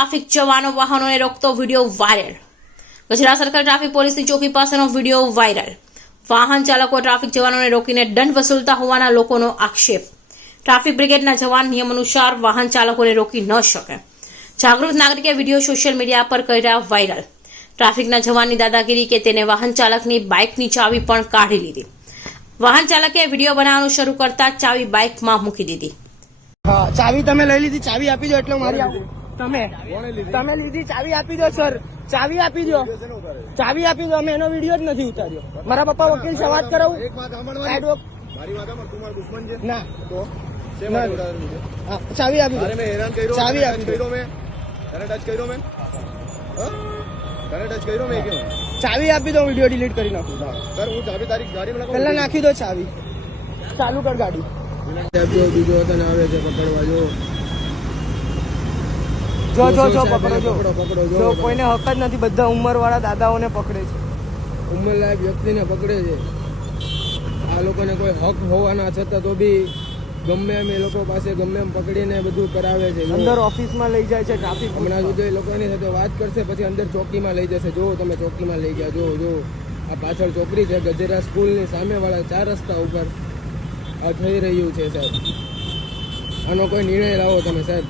Traffic જવાનો વાહનોને રોકતો video viral. ગજરા circle traffic પોલીસની ચોકી પાસેનો વિડીયો વાયરલ। વાહન ચાલકો ટ્રાફિક જવાનોને રોકીને દંડ વસૂલતા હોવાના લોકોનો આક્ષેપ। ટ્રાફિક બ્રિગેડના જવાન નિયમ અનુસાર વાહન ચાલકોને રોકી ન શકે। જાગૃત નાગરિકે વિડીયો સોશિયલ મીડિયા પર કર્યા વાયરલ। ટ્રાફિકના જવાનની દાદાગીરી કે તેને વાહન ચાલકની બાઇકની ચાવી પણ કાઢી લીધી। વાહન ચાલકે વિડીયો બનાવવાનું શરૂ કરતા ચાવી બાઇકમાં મૂકી દીધી। હા, ચાવી તમે લઈ લીધી, ચાવી આપી દો એટલે મારી આવું। તમે લીધી, ચાવી આપી દો સર, ચાવી આપી દો, ચાવી આપી દો। અમે એનો વિડીયો જ નથી ઉતાર્યો। મારા પપ્પા વકીલ છે, વાત કરાવું? ના તો ચાવી આપી દો, ચાવી આપી દો, ચાવી આપી દો, વિડીયો ડિલીટ કરી નાખું। પેલા નાખી દો ચાવી, ચાલુ કર ગાડી। બીજો વતન આવે છે પકડવા, જો પકડો જો કોઈને હક જ નથી, બધા ઉંમર વાળા દાદાઓને પકડે છે, ઉંમર લાયક વ્યક્તિને પકડે છે। આ લોકોને કોઈ હક હોવાના છતાં તો બી ગમે એમ એ લોકો પાસે ગમે એમ પકડીને બધું કરાવે છે। અંદર ઓફિસમાં લઈ જાય છે ટ્રાફિક। હમણાં સુધી એ લોકો એની સાથે વાત કરશે, પછી અંદર ચોકીમાં લઈ જશે। જો તમે ચોકીમાં લઈ ગયા, જો આ પાછળ ચોકડી છે, ગજેરા સ્કૂલની સામે વાળા 4 રસ્તા ઉપર આ થઈ રહ્યું છે સાહેબ। આનો કોઈ નિર્ણય લાવો તમે સાહેબ।